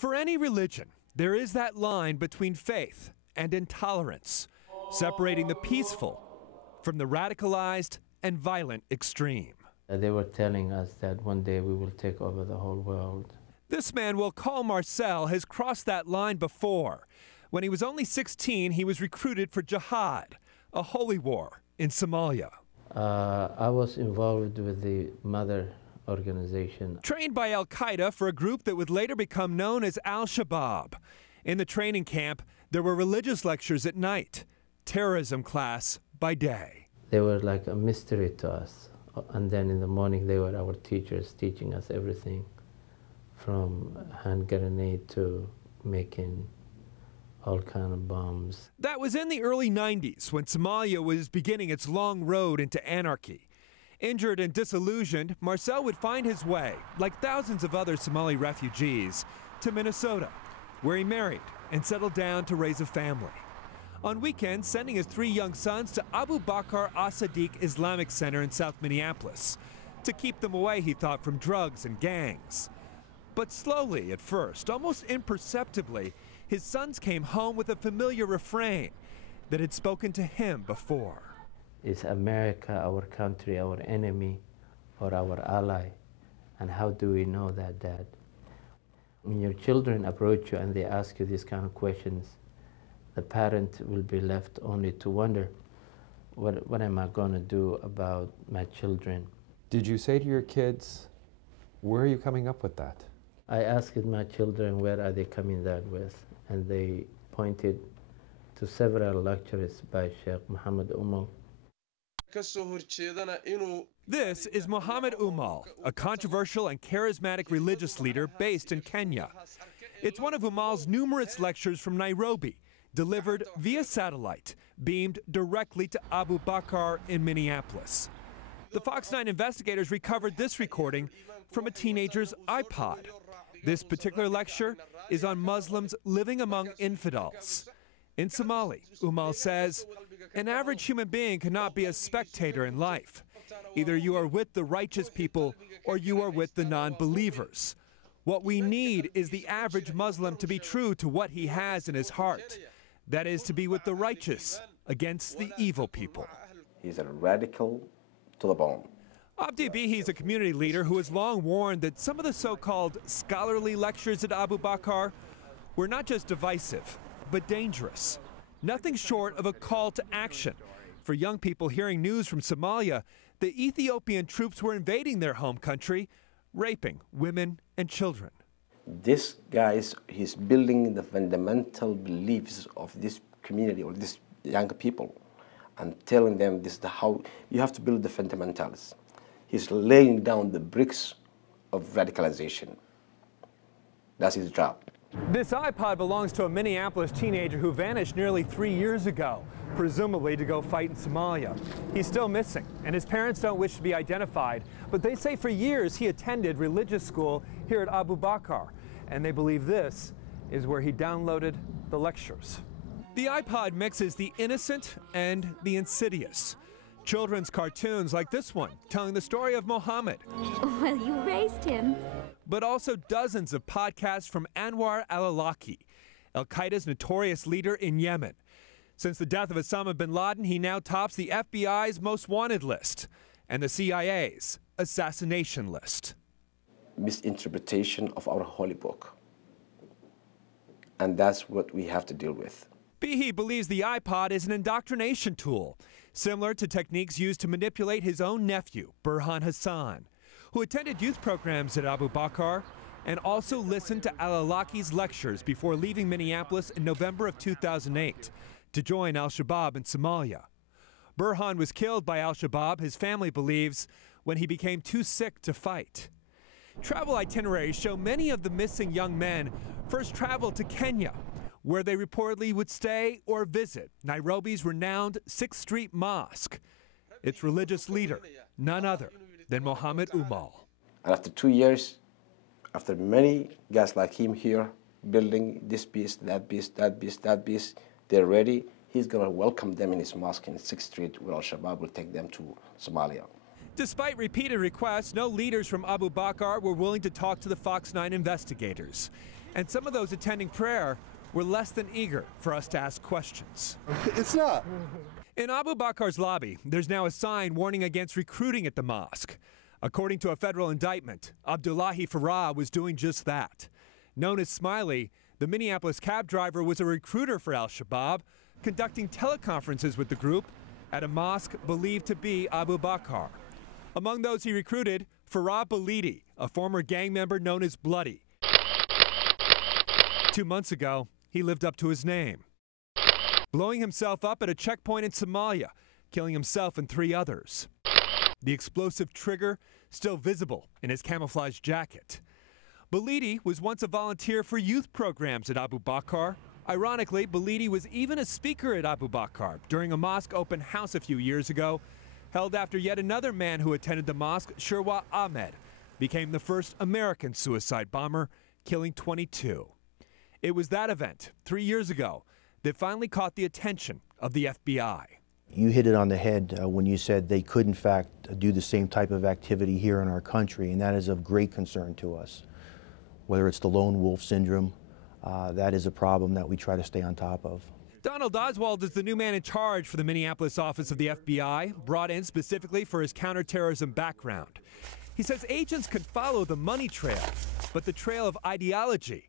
For any religion, there is that line between faith and intolerance, separating the peaceful from the radicalized and violent extreme. They were telling us that one day we will take over the whole world. This man we'll call Marcel has crossed that line before. When he was only 16, he was recruited for jihad, a holy war in Somalia. I was involved with the Mother organization. Trained by Al-Qaeda for a group that would later become known as Al-Shabaab. In the training camp, there were religious lectures at night, terrorism class by day. They were like a mystery to us. And then in the morning, they were our teachers teaching us everything from hand grenade to making all kind of bombs. That was in the early 90s when Somalia was beginning its long road into anarchy. Injured and disillusioned, Marcel would find his way, like thousands of other Somali refugees, to Minnesota, where he married and settled down to raise a family. On weekends, sending his 3 young sons to Abu Bakr as-Siddiq Islamic Center in South Minneapolis, to keep them away, he thought, from drugs and gangs. But slowly at first, almost imperceptibly, his sons came home with a familiar refrain that had spoken to him before. Is America our country, our enemy, or our ally? And how do we know that, Dad? When your children approach you and they ask you these kind of questions, the parent will be left only to wonder, what am I going to do about my children? Did you say to your kids, where are you coming up with that? I asked my children, where are they coming that with? And they pointed to several lectures by Sheikh Muhammad Umal. This is Muhammad Umal, a controversial and charismatic religious leader based in Kenya. It's one of Umal's numerous lectures from Nairobi, delivered via satellite, beamed directly to Abu Bakr in Minneapolis. The Fox 9 investigators recovered this recording from a teenager's iPod. This particular lecture is on Muslims living among infidels. In Somali, Umal says, an average human being cannot be a spectator in life. Either you are with the righteous people or you are with the non-believers. What we need is the average Muslim to be true to what he has in his heart. That is, to be with the righteous against the evil people. He's a radical to the bone. Abdi Bihi is a community leader who has long warned that some of the so-called scholarly lectures at Abu Bakr were not just divisive, but dangerous. Nothing short of a call to action. For young people hearing news from Somalia, the Ethiopian troops were invading their home country, raping women and children. This guy, he's building the fundamental beliefs of this community or these young people and telling them this is how you have to build the fundamentals. He's laying down the bricks of radicalization. That's his job. This iPod belongs to a Minneapolis teenager who vanished nearly 3 years ago, presumably to go fight in Somalia. He's still missing, and his parents don't wish to be identified, but they say for years he attended religious school here at Abu Bakr, and they believe this is where he downloaded the lectures. The iPod mixes the innocent and the insidious. Children's cartoons like this one, telling the story of Muhammad. Well, you raised him. But also dozens of podcasts from Anwar al-Awlaki, Al-Qaeda's notorious leader in Yemen. Since the death of Osama bin Laden, he now tops the FBI's most wanted list and the CIA's assassination list. Misinterpretation of our holy book. And that's what we have to deal with. Bihi believes the iPod is an indoctrination tool, similar to techniques used to manipulate his own nephew, Burhan Hassan, who attended youth programs at Abu Bakr and also listened to al-Awlaki's lectures before leaving Minneapolis in November of 2008 to join al-Shabaab in Somalia. Burhan was killed by al-Shabaab, his family believes, when he became too sick to fight. Travel itineraries show many of the missing young men first traveled to Kenya, where they reportedly would stay or visit Nairobi's renowned 6th Street Mosque. Its religious leader, none other than Muhammad Umal. And after 2 years, after many guys like him here, building this piece, that piece, that piece, that piece, they're ready. He's going to welcome them in his mosque in 6th Street, where al-Shabaab will take them to Somalia. Despite repeated requests, no leaders from Abu Bakr were willing to talk to the Fox 9 investigators. And some of those attending prayer were less than eager for us to ask questions. It's not. In Abu Bakr's lobby, there's now a sign warning against recruiting at the mosque. According to a federal indictment, Abdullahi Farah was doing just that. Known as Smiley, the Minneapolis cab driver was a recruiter for al-Shabaab, conducting teleconferences with the group at a mosque believed to be Abu Bakr. Among those he recruited, Farah Balidi, a former gang member known as Bloody. 2 months ago, he lived up to his name, blowing himself up at a checkpoint in Somalia, killing himself and 3 others. The explosive trigger still visible in his camouflage jacket. Balidi was once a volunteer for youth programs at Abu Bakr. Ironically, Balidi was even a speaker at Abu Bakr during a mosque open house a few years ago, held after yet another man who attended the mosque, Sherwa Ahmed, became the first American suicide bomber, killing 22. It was that event 3 years ago that finally caught the attention of the FBI. You hit it on the head when you said they could, in fact, do the same type of activity here in our country, and that is of great concern to us. Whether it's the lone wolf syndrome, that is a problem that we try to stay on top of. Donald Oswald is the new man in charge for the Minneapolis office of the FBI, brought in specifically for his counterterrorism background. He says agents can follow the money trail, but the trail of ideology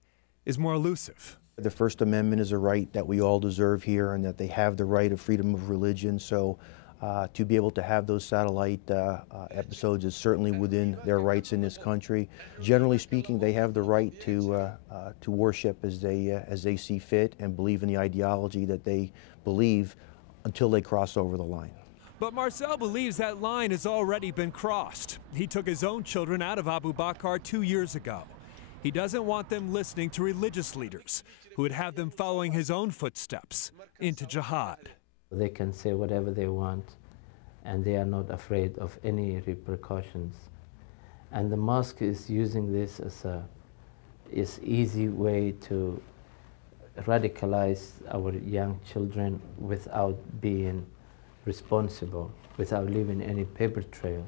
is more elusive. The First Amendment is a right that we all deserve here, and that they have the right of freedom of religion. So to be able to have those satellite episodes is certainly within their rights in this country. Generally speaking, they have the right to worship as they see fit and believe in the ideology that they believe until they cross over the line. But Marcel believes that line has already been crossed. He took his own children out of Abu Bakr 2 years ago. He doesn't want them listening to religious leaders who would have them following his own footsteps into jihad. They can say whatever they want, and they are not afraid of any repercussions. And the mosque is using this as an easy way to radicalize our young children without being responsible, without leaving any paper trail.